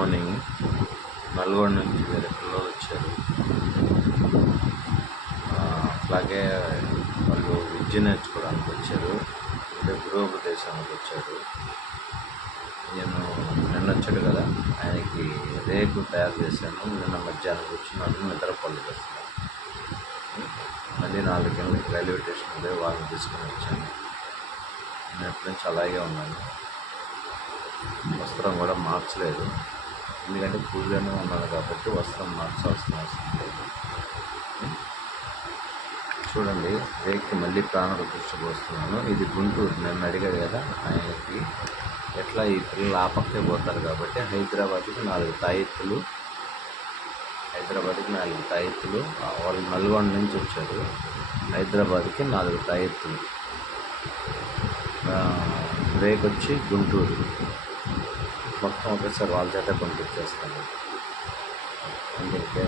Morning Nalgonda నుంచి వేరే పిల్లలు వచ్చారు. అట్లాగే వాళ్ళు విద్య నేర్చుకోవడానికి వచ్చారు, అంటే గృహోపదేశానికి వచ్చారు. నేను నిన్న వచ్చాడు కదా, ఆయనకి రేకు తయారు చేశాను. నిన్న మధ్యాహ్నం కూర్చున్నాను, నిద్రపల్లి వస్తున్నాను. మళ్ళీ 4 గంటలకి రైల్వే స్టేషన్ పోయి వాళ్ళని తీసుకొని వచ్చాను. నేను ఎప్పటి నుంచి అలాగే ఉన్నాను. వస్త్రం కూడా మార్చలేదు, ఎందుకంటే పూజలోనే ఉన్నాను కాబట్టి వస్త్రం మార్చాల్సిన అవసరం లేదు. చూడండి, రేక్కి మళ్ళీ ప్రాణప్రతిష్ఠ పోస్తున్నాను. ఇది గుంటూరు, నన్ను అడిగాడు కదా ఆయనకి. ఎట్లా ఈ పిల్లలు ఆ పక్కే పోతారు కాబట్టి హైదరాబాద్కి 4 తాయెత్తులు, వాళ్ళు నల్గొండ నుంచి వచ్చారు. హైదరాబాద్కి 4 తాయెత్తులు, రేక్ వచ్చి గుంటూరు. మొత్తం ఒకేసారి వాళ్ళ చేత పంపించేస్తాను. అందుకే